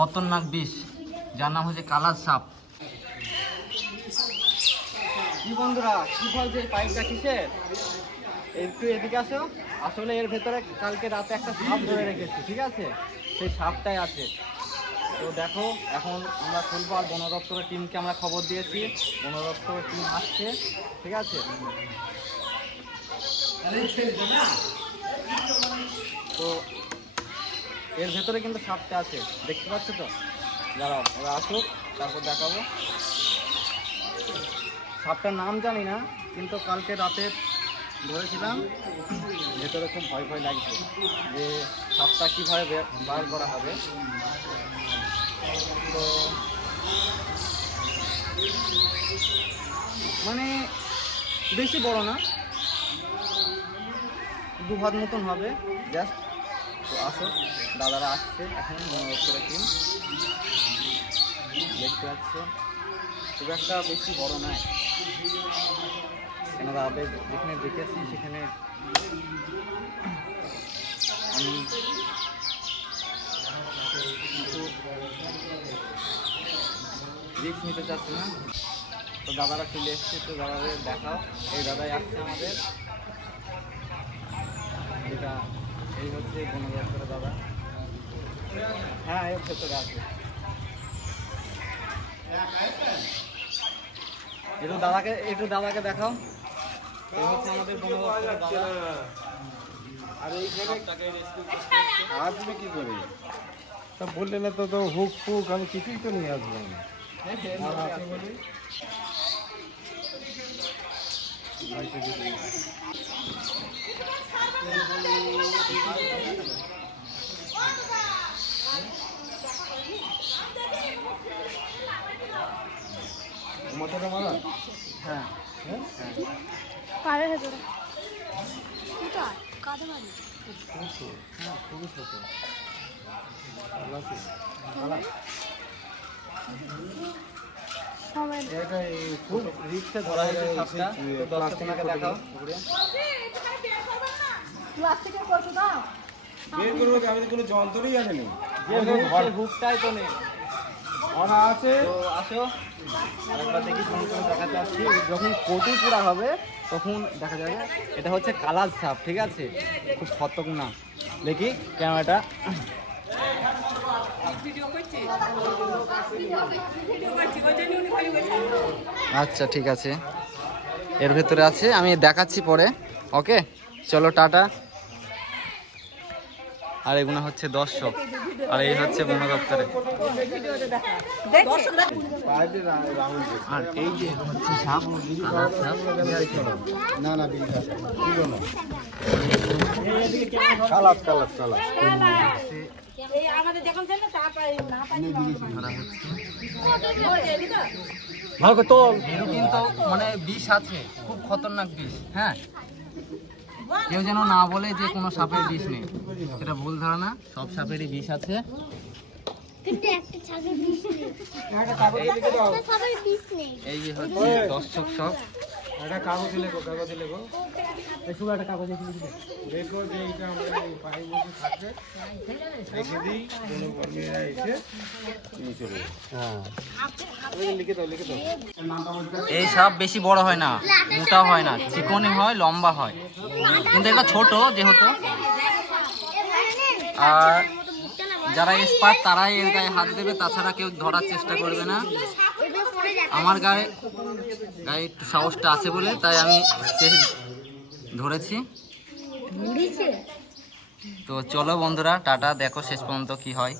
খতরনাক বিষ, যার নাম হচ্ছে কালার সাপ। কি বন্ধুরা, কি বলছে এই পাইপটা কিসের? একটু এদিকে আসো। আসলে এর ভেতরে কালকে রাতে একটা সাপ ধরে রেখেছি, ঠিক আছে? সেই সাপটাই আছে। তো দেখো, এখন আমরা খুলবো। আর বন দপ্তরের টিমকে আমরা খবর দিয়েছি, বন দপ্তরের টিম আসছে, ঠিক আছে? তো এর ভেতরে কিন্তু সাপটা আছে, দেখতে পাচ্ছ তো? দাঁড়াও, ওরা আসুক, তারপর দেখাবো। সাপটার নাম জানি না, কিন্তু কালকে রাতে ধরেছিলাম। ভেতরে খুব ভয় ভয় লাগছে যে সাপটা কীভাবে বার করা হবে। তো মানে বেশি বড় না, 2 হাত মতন হবে জাস্ট। তো আসো, দাদারা আসছে এখন করে টিম, দেখতে পাচ্ছ। খুব একটা বেশি বড় নয়, কেন দাদাদের যেখানে দেখেছি সেখানে আমি কিছু রিস্ক নিতে চাচ্ছি না। তো দাদারা চলে এসছে, তো দাদাদের দেখাও। এই দাদাই আসছে আমাদের, যেটা এই হচ্ছে বন দপ্তরের দাদা। হ্যাঁ, এর ভেতরে আছে। একটু দাদাকে দেখাও। এই হচ্ছে আমাদের বন দপ্তরের দাদা। আর এইখানে আসবে কি করে? তা বললে না তো, হুক ফুক আমি কিছুই তো নিয়ে আসবো না। আছে বলে মাথাটা মারা। হ্যাঁ হ্যাঁ, পাড়ের ভেতরে কাঁধে মারি হ্যাঁ, খুবই ছোট। সময় এটা খুব রিক্সে ধরা হয়েছে সাপটা। তো দর্শককে দেখাও ঘুরে। প্লাস্টিকের কত দাও বের করবো, আমি তো কোনো যন্ত্রই জানিনি। যে হুক, হুকটাই তো নেই। ওরা আছে। তো আসো, আরেকবার দেখি ফোন করে দেখাতে আসছি। যখন কোটি পুরা হবে তখন দেখা যাবে। এটা হচ্ছে কালার সাপ, ঠিক আছে? খুব খতরনাক। দেখি ক্যামেরাটা। আচ্ছা, ঠিক আছে, এর ভেতরে আছে, আমি দেখাচ্ছি পরে। ওকে, চলো, টাটা। আর এগুলো হচ্ছে দর্শক, আর এই হচ্ছে বন দপ্তরে। আর এই যে হচ্ছে সাপ, কালার সাপ। না না, কালার কালার কালার ভালো করে তোল। এরও কিন্তু মানে বিষ আছে, খুব খতরনাক বিষ। হ্যাঁ, কেউ যেন না বলে যে কোনো সাপের বিষ নেই, সেটা ভুল ধারণা। সব সাপেরই বিষ আছে। এই যে হচ্ছে দর্শক সব। একটা কাগজ লেখো, কাগজে লেখো, একটা কাগজ লেখো যে এইটা আমরা পাই বসে থাকবে, রেখে দিই, কোনো কর্মীরা এসে নিয়ে চলে যাবে। হ্যাঁ, লিখে দাও, লিখে দাও। এই সাপ বেশি বড় হয় না, মোটা হয় না, চিকনি হয়, লম্বা হয়, কিন্তু এটা ছোট যেহেতু। আর যারা এক্সপার্ট তারাই এর গায়ে হাত দেবে, তাছাড়া কেউ ধরার চেষ্টা করবে না। আমার গায়ে একটু সাহসটা আছে বলে তাই আমি ধরেছি। তো চলো বন্ধুরা, টাটা। দেখো শেষ পর্যন্ত কি হয়।